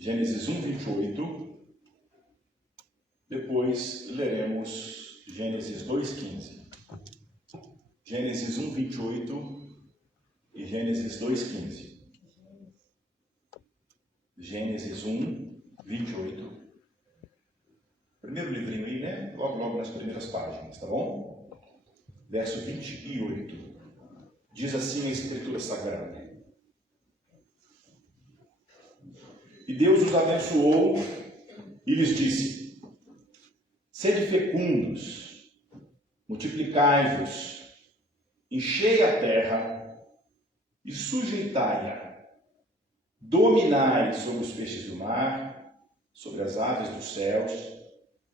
Gênesis 1, 28. Depois leremos Gênesis 2, 15. Gênesis 1, 28 e Gênesis 2, 15. Gênesis 1, 28. Primeiro livrinho aí, né? Logo nas primeiras páginas, tá bom? Verso 28. Diz assim a Escritura Sagrada. E Deus os abençoou e lhes disse: sede fecundos, multiplicai-vos, enchei a terra e sujeitai-a, dominai sobre os peixes do mar, sobre as aves dos céus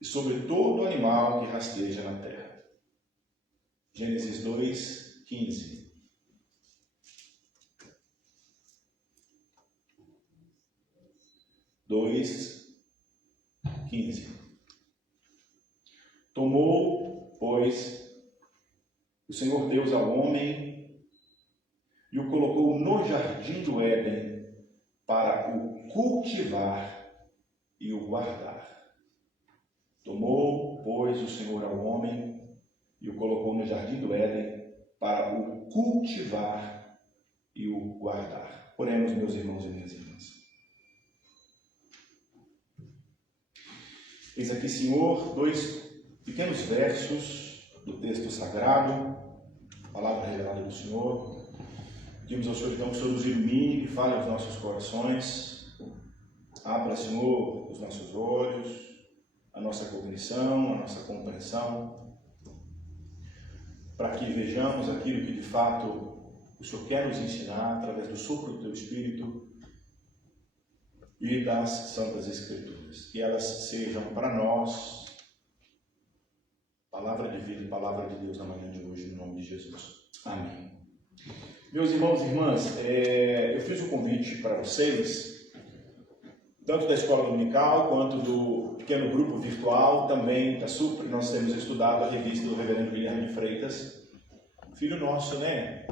e sobre todo animal que rasteja na terra. Gênesis 2, 15. Tomou, pois, o Senhor Deus ao homem e o colocou no jardim do Éden para o cultivar e o guardar. Tomou, pois, o Senhor ao homem e o colocou no jardim do Éden para o cultivar e o guardar. Oremos, meus irmãos e minhas irmãs. Eis aqui, Senhor, dois pequenos versos do texto sagrado, palavra revelada do Senhor. Pedimos ao Senhor, então, que o Senhor nos ilumine, que fale aos nossos corações. Abra, Senhor, os nossos olhos, a nossa cognição, a nossa compreensão, para que vejamos aquilo que, de fato, o Senhor quer nos ensinar através do sopro do Teu Espírito e das Santas Escrituras. Que elas sejam para nós palavra de vida e palavra de Deus na manhã de hoje, no nome de Jesus. Amém. Meus irmãos e irmãs, eu fiz um convite para vocês, tanto da escola dominical quanto do pequeno grupo virtual, também da Supre. Nós temos estudado a revista do reverendo Guilherme de Freitas, filho nosso, né?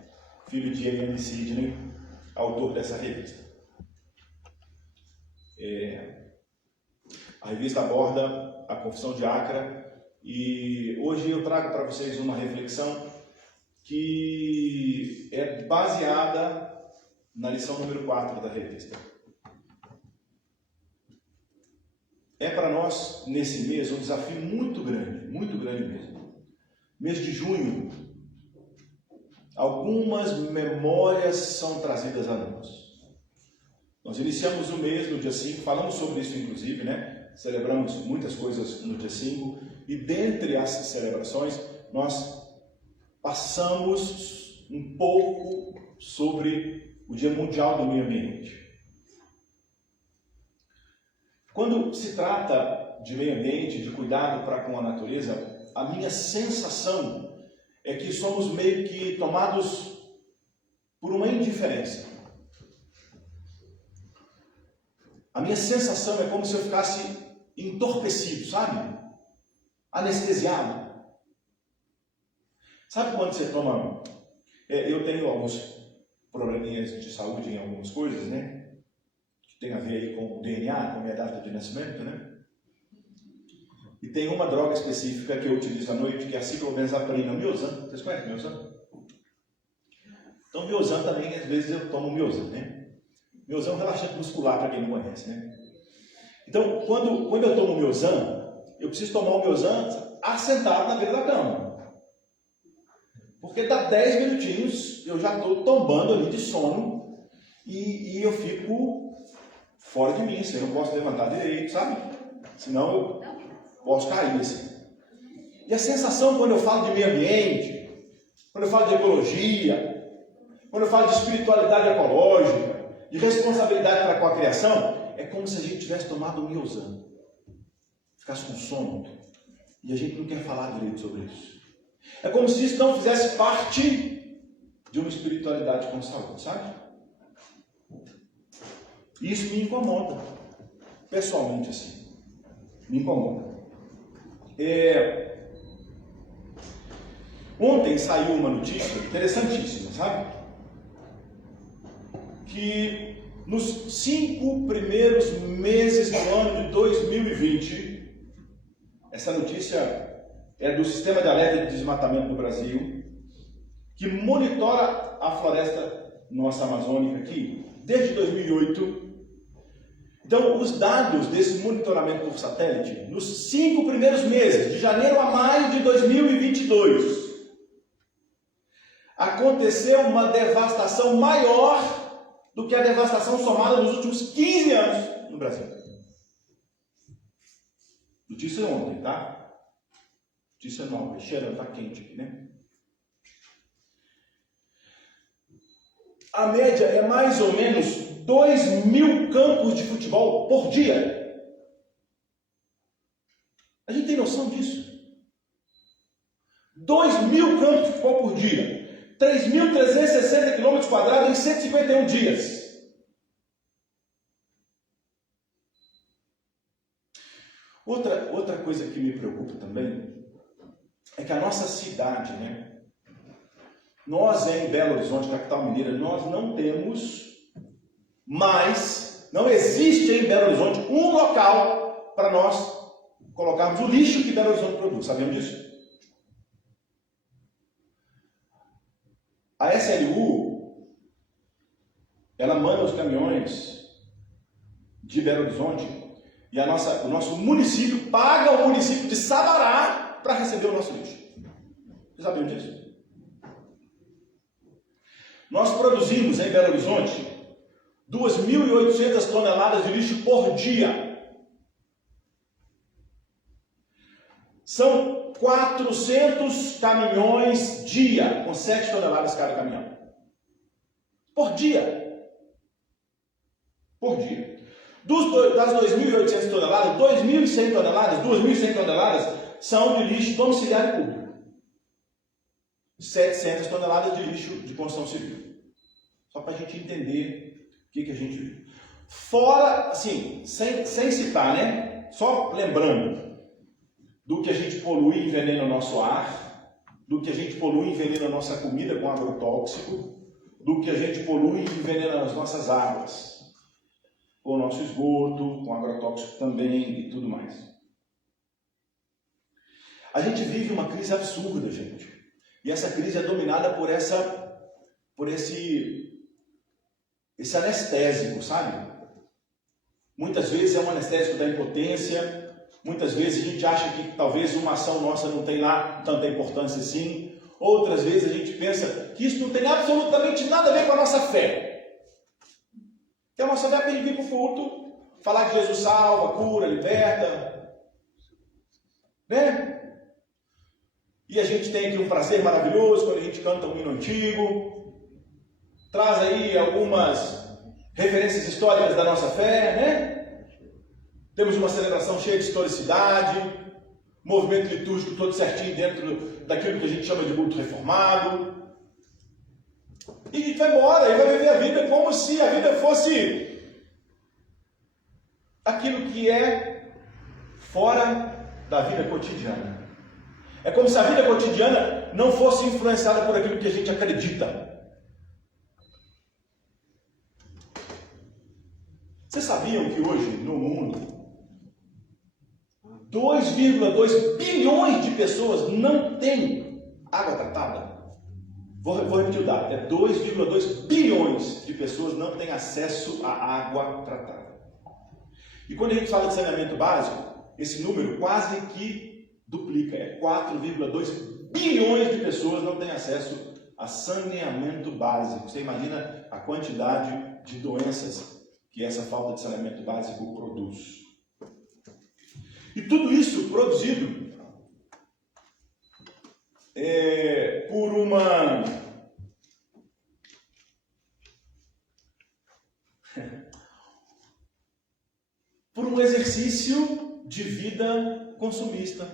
Filho de Eliane Sidney, autor dessa revista. A revista aborda a Confissão Diácra e hoje eu trago para vocês uma reflexão que é baseada na lição número 4 da revista. É para nós, nesse mês, um desafio muito grande mesmo. Mês de junho, algumas memórias são trazidas a nós. Nós iniciamos o mês no dia 5, falamos sobre isso inclusive, né? Celebramos muitas coisas no dia 5 e dentre as celebrações nós passamos um pouco sobre o Dia Mundial do Meio Ambiente. Quando se trata de meio ambiente, de cuidado para com a natureza, a minha sensação é que somos meio que tomados por uma indiferença. A minha sensação é como se eu ficasse entorpecido, sabe? Anestesiado. Sabe quando você toma... eu tenho alguns probleminhas de saúde em algumas coisas, né? Que tem a ver aí com o DNA, com a minha data de nascimento, né? E tem uma droga específica que eu utilizo à noite, que é a ciclobenzaprina, o Miozan. Vocês conhecem o Miozan? Então, Miozan também, às vezes eu tomo Miozan, né? Miozan é um relaxante muscular, para quem não conhece, né? Então, quando eu tomo Miozan, eu preciso tomar o Miozan assentado na beira da cama. Porque dá 10 minutinhos, eu já estou tombando ali de sono e eu fico fora de mim, assim, eu não posso levantar direito, sabe? Senão eu posso cair, assim. E a sensação quando eu falo de meio ambiente, quando eu falo de ecologia, quando eu falo de espiritualidade ecológica, de responsabilidade para com a criação, é como se a gente tivesse tomado um Miozan, ficasse com sono, e a gente não quer falar direito sobre isso. É como se isso não fizesse parte de uma espiritualidade com saúde, sabe? E isso me incomoda, pessoalmente assim, me incomoda. Ontem saiu uma notícia interessantíssima, sabe? Que nos 5 primeiros meses do ano de 2020, essa notícia é do Sistema de Alerta de Desmatamento do Brasil, que monitora a floresta nossa amazônica aqui desde 2008. Então, os dados desse monitoramento por satélite, nos 5 primeiros meses, de janeiro a maio de 2022, aconteceu uma devastação maior do que a devastação somada nos últimos 15 anos no Brasil. Notícia ontem, tá? Notícia nova, cheirando, tá quente aqui, né? A média é mais ou menos 2.000 campos de futebol por dia. A gente tem noção disso? 2.000 campos de futebol por dia. 3.360 km² em 151 dias. Outra coisa que me preocupa também é que a nossa cidade, né? Nós em Belo Horizonte, capital mineira, nós não temos mais, não existe em Belo Horizonte um local para nós colocarmos o lixo que Belo Horizonte produz. Sabiam disso? A SLU, ela manda os caminhões de Belo Horizonte e o nosso município paga o município de Sabará para receber o nosso lixo. Vocês sabiam disso? Nós produzimos em Belo Horizonte 2.800 toneladas de lixo por dia. São 400 caminhões dia, com 7 toneladas cada caminhão. Por dia. Por dia. Das 2.800 toneladas, 2.100 toneladas, 2.100 toneladas são de lixo domiciliar público. 700 toneladas de lixo de construção civil. Só para a gente entender o que a gente viu. Fora, assim, sem citar, né? Só lembrando do que a gente polui e envenena o nosso ar, do que a gente polui e envenena a nossa comida com agrotóxico, do que a gente polui e envenena as nossas águas, com o nosso esgoto, com agrotóxico também e tudo mais. A gente vive uma crise absurda, gente. E essa crise é dominada por esse anestésico, sabe? Muitas vezes é um anestésico da impotência, muitas vezes a gente acha que talvez uma ação nossa não tem lá tanta importância assim, outras vezes a gente pensa que isso não tem absolutamente nada a ver com a nossa fé. Que a nossa fé é para a gente vir para o culto, falar que Jesus salva, cura, liberta, né? E a gente tem aqui um prazer maravilhoso quando a gente canta um hino antigo, traz aí algumas referências históricas da nossa fé, né? Temos uma celebração cheia de historicidade, movimento litúrgico todo certinho dentro daquilo que a gente chama de culto reformado. E a gente vai embora e vai viver a vida como se a vida fosse aquilo que é fora da vida cotidiana. É como se a vida cotidiana não fosse influenciada por aquilo que a gente acredita. Vocês sabiam que hoje, no mundo, 2,2 bilhões de pessoas não têm água tratada? Vou repetir o dado. 2,2 bilhões de pessoas não têm acesso à água tratada. E quando a gente fala de saneamento básico, esse número quase que duplica, 4,2 bilhões de pessoas não têm acesso a saneamento básico. Você imagina a quantidade de doenças que essa falta de saneamento básico produz. E tudo isso produzido por um exercício de vida consumista,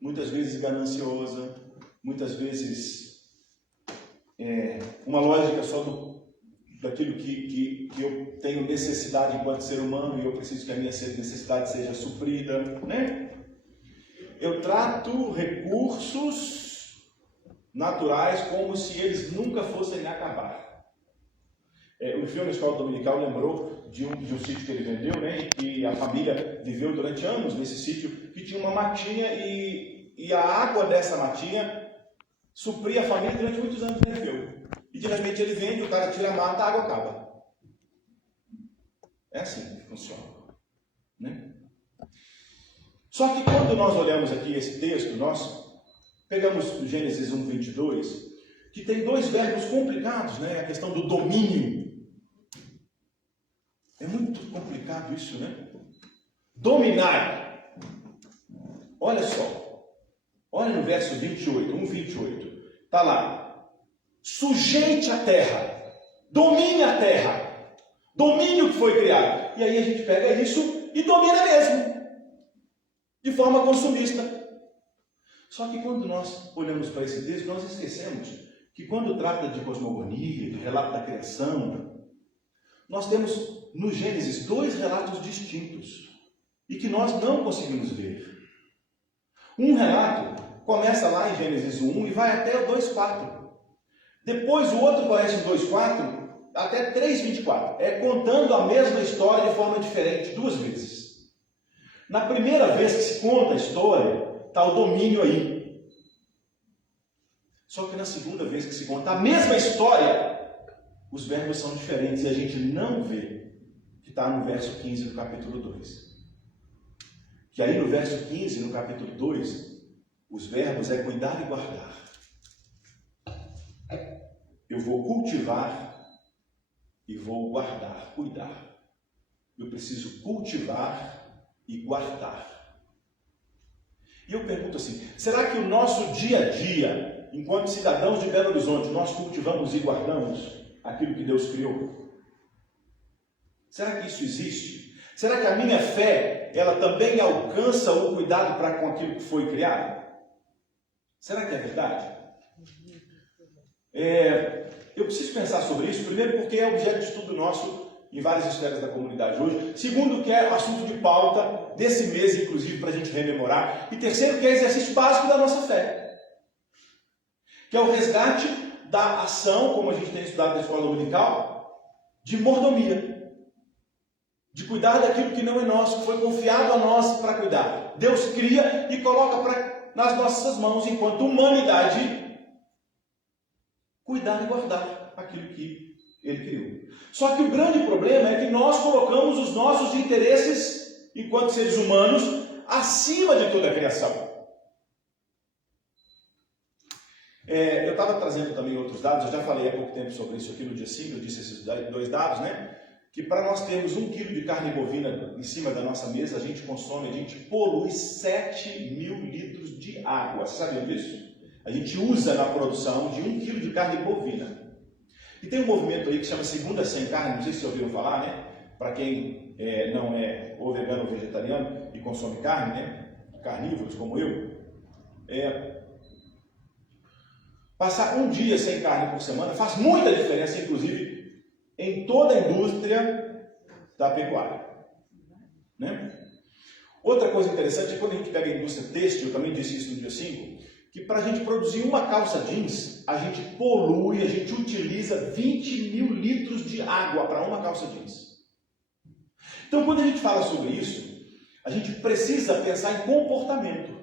muitas vezes gananciosa, muitas vezes uma lógica só daquilo que eu tenho necessidade enquanto ser humano e eu preciso que a minha necessidade seja suprida, né? Eu trato recursos naturais como se eles nunca fossem acabar. O filme na escola dominical lembrou de um sítio que ele vendeu, né? E que a família viveu durante anos nesse sítio, que tinha uma matinha e a água dessa matinha supria a família durante muitos anos que ele viveu. E de repente ele vende, o cara tira a mata, a água acaba. É assim que funciona, né? Só que quando nós olhamos aqui esse texto, nós pegamos Gênesis 1:22, que tem dois verbos complicados, né? A questão do domínio. É muito complicado isso, né? Dominar. Olha só. Olha no verso 28, 1:28. Está lá. Sujeite a terra. Domine a terra. Domine o que foi criado. E aí a gente pega isso e domina mesmo. De forma consumista. Só que quando nós olhamos para esse texto, nós esquecemos que quando trata de cosmogonia, de relato da criação, nós temos no Gênesis dois relatos distintos e que nós não conseguimos ver. Um relato começa lá em Gênesis 1 e vai até o 2:4. Depois o outro começa em 2:4 até 3:24. É contando a mesma história de forma diferente, duas vezes. Na primeira vez que se conta a história, está o domínio aí. Só que na segunda vez que se conta a mesma história, os verbos são diferentes e a gente não vê que está no verso 15 do capítulo 2. Que aí no verso 15, no capítulo 2, os verbos é cuidar e guardar. Eu vou cultivar e vou guardar, cuidar. Eu preciso cultivar e guardar. E eu pergunto assim, será que o nosso dia a dia, enquanto cidadãos de Belo Horizonte, nós cultivamos e guardamos aquilo que Deus criou? Será que isso existe? Será que a minha fé, ela também alcança o cuidado para com aquilo que foi criado? Será que é verdade? Eu preciso pensar sobre isso, primeiro porque é objeto de estudo nosso em várias esferas da comunidade hoje. Segundo, que é assunto de pauta desse mês, inclusive, para a gente rememorar. E terceiro, que é exercício básico da nossa fé. Que é o resgate da ação, como a gente tem estudado na escola dominical, de mordomia. De cuidar daquilo que não é nosso, que foi confiado a nós para cuidar. Deus cria e coloca nas nossas mãos, enquanto humanidade, cuidar e guardar aquilo que Ele criou. Só que o grande problema é que nós colocamos os nossos interesses, enquanto seres humanos, acima de toda a criação. Eu estava trazendo também outros dados, eu já falei há pouco tempo sobre isso aqui no dia 5, eu disse esses dois dados, né? Que para nós termos 1 quilo de carne bovina em cima da nossa mesa, a gente polui 7.000 litros de água. Vocês sabiam disso? A gente usa na produção de 1 quilo de carne bovina. E tem um movimento aí que chama Segunda Sem Carne, não sei se vocês ouviram falar, né? Para quem não é ou vegano ou vegetariano e consome carne, né? Carnívoros como eu. Passar um dia sem carne por semana faz muita diferença, inclusive, em toda a indústria da pecuária. Né? Outra coisa interessante é quando a gente pega a indústria têxtil, eu também disse isso no dia 5, que para a gente produzir uma calça jeans, a gente polui, a gente utiliza 20.000 litros de água para uma calça jeans. Então, quando a gente fala sobre isso, a gente precisa pensar em comportamento.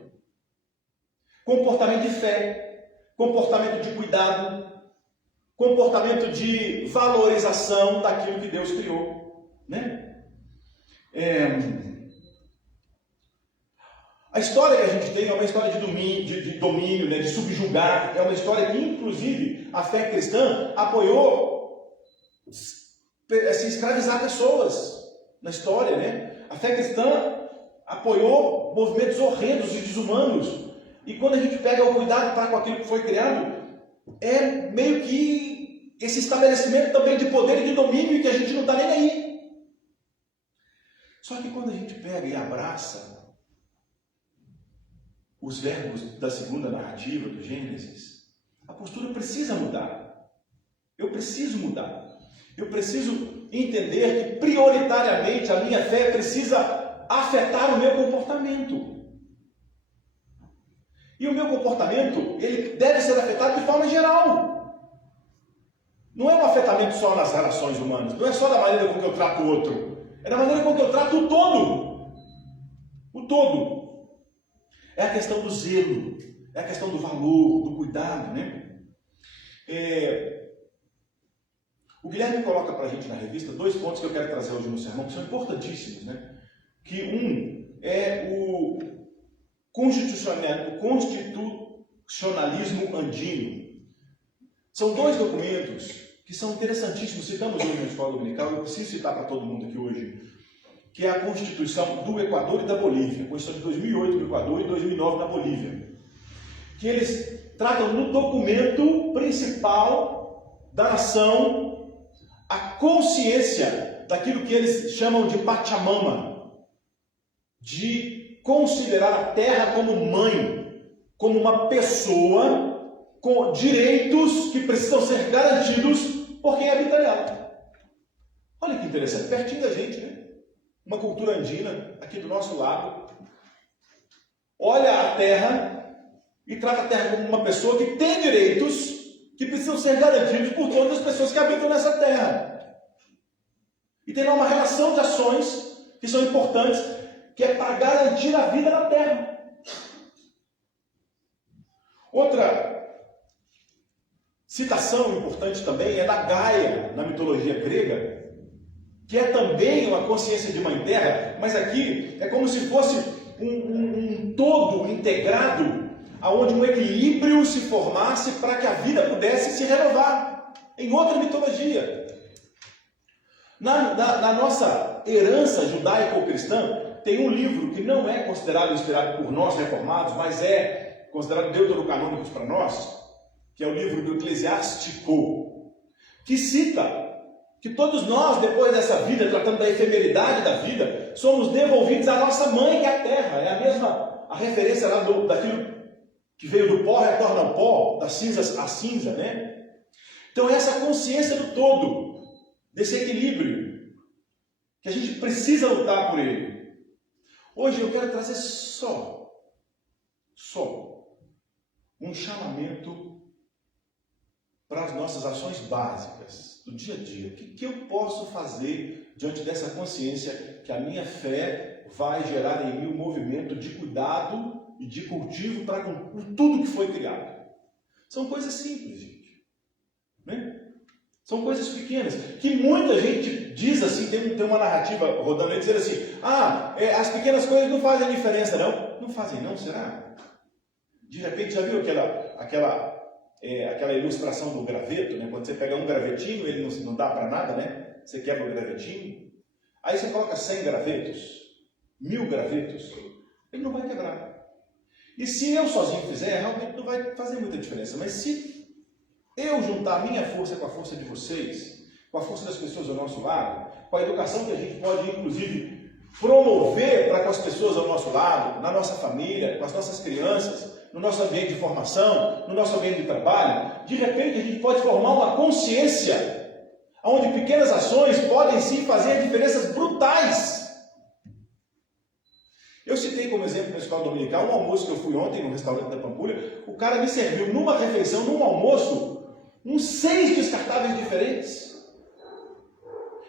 Comportamento de fé, comportamento de cuidado, comportamento de valorização daquilo que Deus criou. Né? A história que a gente tem é uma história de domínio, né, de subjugar. É uma história que, inclusive, a fé cristã apoiou se escravizar pessoas na história. Né? A fé cristã apoiou movimentos horrendos e desumanos. E quando a gente pega o cuidado para com aquilo que foi criado, é meio que esse estabelecimento também de poder e de domínio que a gente não está nem aí. Só que quando a gente pega e abraça os verbos da segunda narrativa do Gênesis, a postura precisa mudar. Eu preciso mudar. Eu preciso entender que prioritariamente a minha fé precisa afetar o meu comportamento. E o meu comportamento, ele deve ser afetado de forma geral. não é um afetamento só nas relações humanas, não é só da maneira com que eu trato o outro, é da maneira com que eu trato o todo. O todo. É a questão do zelo, é a questão do valor, do cuidado, né? O Guilherme coloca para a gente na revista 2 pontos que eu quero trazer hoje no sermão, que são importantíssimos, né? Que um é o constitucionalismo andino. São 2 documentos que são interessantíssimos, citamos hoje na escola dominical, eu preciso citar para todo mundo aqui hoje, que é a Constituição do Equador e da Bolívia, a Constituição de 2008 do Equador e 2009 na Bolívia, que eles tratam no documento principal da nação a consciência daquilo que eles chamam de Pachamama, de considerar a terra como mãe, como uma pessoa com direitos que precisam ser garantidos por quem habita nela. Olha que interessante, pertinho da gente, né? Uma cultura andina, aqui do nosso lado, olha a terra e trata a terra como uma pessoa que tem direitos que precisam ser garantidos por todas as pessoas que habitam nessa terra. E tem lá uma relação de ações que são importantes, que é para garantir a vida na terra. Outra citação importante também é da Gaia, na mitologia grega, que é também uma consciência de mãe terra, mas aqui é como se fosse um todo integrado, onde um equilíbrio se formasse para que a vida pudesse se renovar. Em outra mitologia. Na nossa herança judaico-cristã, tem um livro que não é considerado inspirado por nós reformados, mas é considerado deuterocanônico para nós, que é o livro do Eclesiástico, que cita que todos nós, depois dessa vida, tratando da efemeridade da vida, somos devolvidos à nossa mãe, que é a terra. É a mesma, a referência lá daquilo que veio do pó, retorna ao pó, das cinzas à cinza, né? Então, essa consciência do todo, desse equilíbrio, que a gente precisa lutar por ele. Hoje eu quero trazer só um chamamento para as nossas ações básicas do dia a dia. O que eu posso fazer diante dessa consciência que a minha fé vai gerar em mim um movimento de cuidado e de cultivo para com tudo que foi criado? São coisas simples, gente. Né? São coisas pequenas, que muita gente diz assim, tem uma narrativa rodando aí, dizendo assim, as pequenas coisas não fazem diferença, não. Não fazem não, será? De repente, já viu aquela ilustração do graveto, né? Quando você pega um gravetinho, ele não dá para nada, né? Você quebra o gravetinho, aí você coloca 100 gravetos, 1000 gravetos, ele não vai quebrar. E se eu sozinho fizer, realmente não vai fazer muita diferença, mas se eu juntar a minha força com a força de vocês, com a força das pessoas ao nosso lado, com a educação que a gente pode, inclusive, promover para com as pessoas ao nosso lado, na nossa família, com as nossas crianças, no nosso ambiente de formação, no nosso ambiente de trabalho, de repente a gente pode formar uma consciência, onde pequenas ações podem sim fazer diferenças brutais. Eu citei como exemplo na escola dominical um almoço que eu fui ontem no restaurante da Pampulha. O cara me serviu numa refeição, num almoço, uns 6 descartáveis diferentes.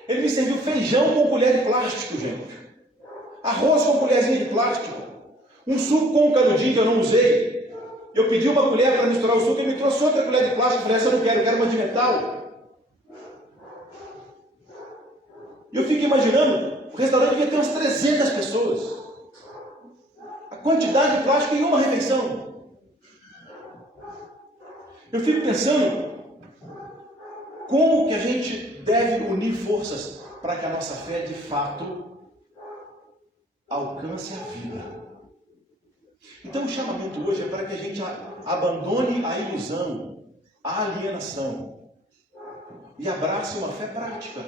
Ele me serviu feijão com colher de plástico, gente. Arroz com colherzinha de plástico. Um suco com um canudinho que eu não usei. Eu pedi uma colher para misturar o suco, ele me trouxe outra colher de plástico. Eu falei, essa eu não quero, eu quero uma de metal. E eu fico imaginando, o restaurante devia ter umas 300 pessoas. A quantidade de plástico em uma refeição. Eu fico pensando como que a gente deve unir forças para que a nossa fé de fato alcance a vida. Então o chamamento hoje é para que a gente abandone a ilusão, a alienação e abrace uma fé prática.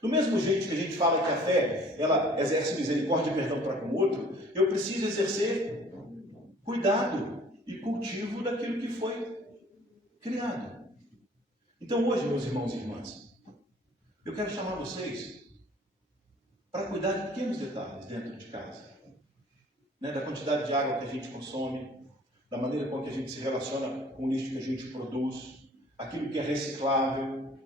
Do mesmo jeito que a gente fala que a fé, ela exerce misericórdia e perdão para com o outro, eu preciso exercer cuidado e cultivo daquilo que foi criado. Então hoje, meus irmãos e irmãs, eu quero chamar vocês para cuidar de pequenos detalhes dentro de casa. Né? Da quantidade de água que a gente consome, da maneira com que a gente se relaciona com o lixo que a gente produz, aquilo que é reciclável,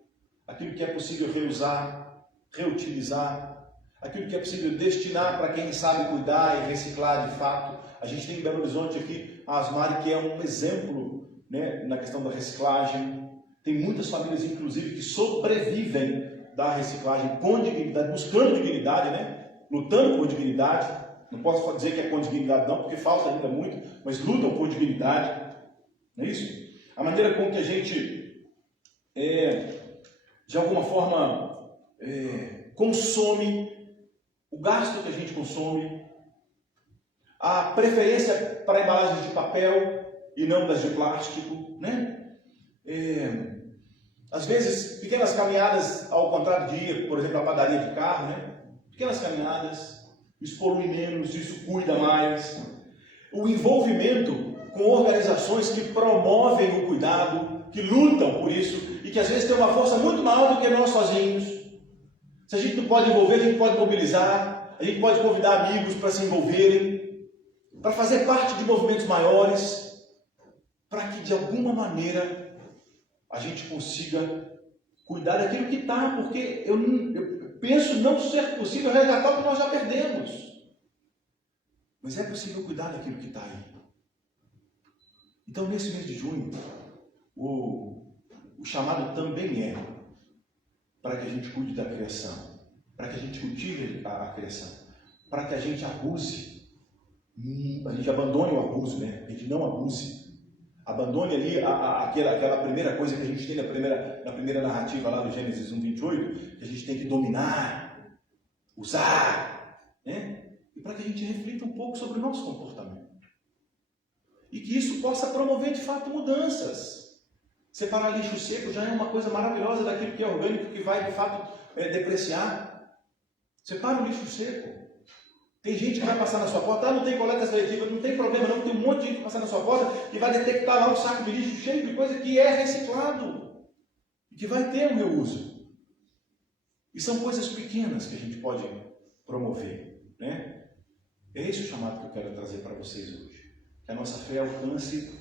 aquilo que é possível reusar, reutilizar, aquilo que é possível destinar para quem sabe cuidar e reciclar de fato. A gente tem em Belo Horizonte aqui a Asmari, que é um exemplo, né, na questão da reciclagem. Tem muitas famílias, inclusive, que sobrevivem da reciclagem com dignidade, buscando dignidade, né, lutando por dignidade. Não posso dizer que é com dignidade não, porque falta ainda muito, mas lutam por dignidade. Não é isso? A maneira com que a gente, de alguma forma, consome, o gasto que a gente consome, a preferência para embalagens de papel e não das de plástico, né? Às vezes, pequenas caminhadas, ao contrário de ir, por exemplo, à padaria de carro, né? Pequenas caminhadas, isso polui menos, isso cuida mais. O envolvimento com organizações que promovem o cuidado, que lutam por isso e que às vezes têm uma força muito maior do que nós sozinhos. Se a gente não pode envolver, a gente pode mobilizar, a gente pode convidar amigos para se envolverem, para fazer parte de movimentos maiores, para que de alguma maneira a gente consiga cuidar daquilo que está, porque eu penso não ser possível resgatar o que nós já perdemos. Mas é possível cuidar daquilo que está aí. Então, nesse mês de junho, o chamado também é para que a gente cuide da criação, para que a gente cultive a criação, para que a gente abuse, a gente abandone o abuso, né? A gente não abuse. Abandone ali aquela primeira coisa que a gente tem na primeira narrativa lá do Gênesis 1:28, que a gente tem que dominar, usar, né? E para que a gente reflita um pouco sobre o nosso comportamento. E que isso possa promover de fato mudanças. Separar lixo seco já é uma coisa maravilhosa daquilo que é orgânico, que vai de fato depreciar. Separa o lixo seco. Tem gente que vai passar na sua porta, não tem coleta seletiva, não tem problema não, tem um monte de gente que passar na sua porta e vai detectar lá um saco de lixo cheio de coisa que é reciclado e que vai ter um reuso. E são coisas pequenas que a gente pode promover, né? É esse o chamado que eu quero trazer para vocês hoje. Que a nossa fé alcance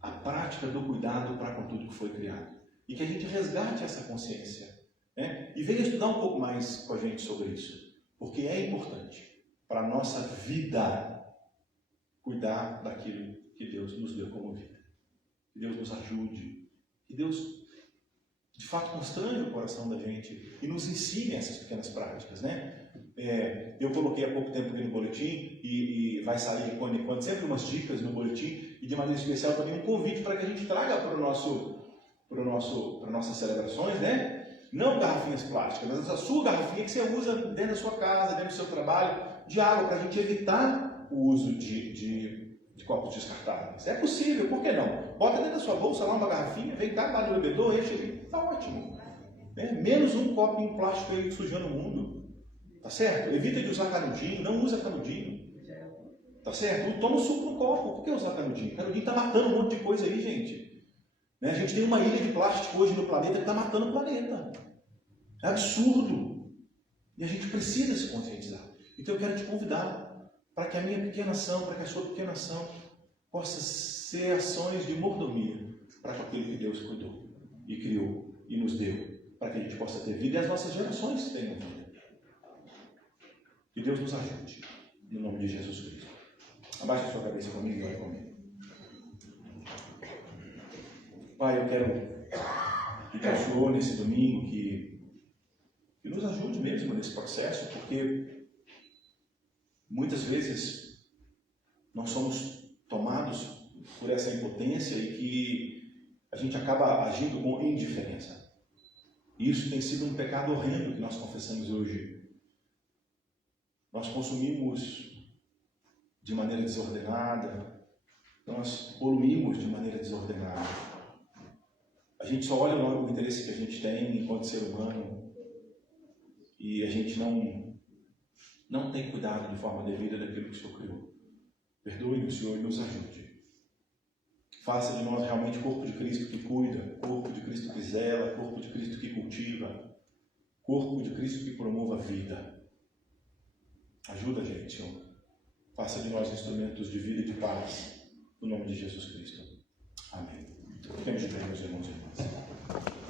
a prática do cuidado para com tudo que foi criado. E que a gente resgate essa consciência, né? E venha estudar um pouco mais com a gente sobre isso. Porque é importante para a nossa vida cuidar daquilo que Deus nos deu como vida. Que Deus nos ajude. Que Deus, de fato, constrange o coração da gente e nos ensine essas pequenas práticas, né? Eu coloquei há pouco tempo aqui no boletim e vai sair de quando em quando sempre umas dicas no boletim e de maneira especial também um convite para que a gente traga para nossas celebrações, né? Não garrafinhas plásticas, mas a sua garrafinha que você usa dentro da sua casa, dentro do seu trabalho, de água, para a gente evitar o uso de copos descartáveis. É possível, por que não? Bota dentro da sua bolsa lá uma garrafinha, vem cá, vai no bebedor, enche ali, está ótimo. Menos um copo em plástico aí sujando o mundo. Tá certo? Evita de usar canudinho, não usa canudinho. Tá certo? Toma o suco no copo. Por que usar canudinho? Canudinho está matando um monte de coisa aí, gente. A gente tem uma ilha de plástico hoje no planeta que está matando o planeta. É absurdo. E a gente precisa se conscientizar. Então eu quero te convidar para que a minha pequena ação, para que a sua pequena ação possa ser ações de mordomia para aquilo que Deus cuidou e criou e nos deu, para que a gente possa ter vida e as nossas gerações tenham vida. Que Deus nos ajude, no nome de Jesus Cristo. Abaixe a sua cabeça comigo e ore comigo. Pai, eu quero pedir ao Senhor nesse domingo que nos ajude mesmo nesse processo, porque muitas vezes nós somos tomados por essa impotência e que a gente acaba agindo com indiferença. E isso tem sido um pecado horrendo que nós confessamos hoje. Nós consumimos de maneira desordenada, nós poluímos de maneira desordenada. A gente só olha o interesse que a gente tem enquanto ser humano e a gente não tem cuidado de forma devida daquilo que o Senhor criou. Perdoe-nos, Senhor, e nos ajude. Faça de nós realmente corpo de Cristo que cuida, corpo de Cristo que zela, corpo de Cristo que cultiva, corpo de Cristo que promova a vida. Ajuda a gente, Senhor. Faça de nós instrumentos de vida e de paz, no nome de Jesus Cristo. Amém. Fiquemos bem, meus irmãos e irmãs.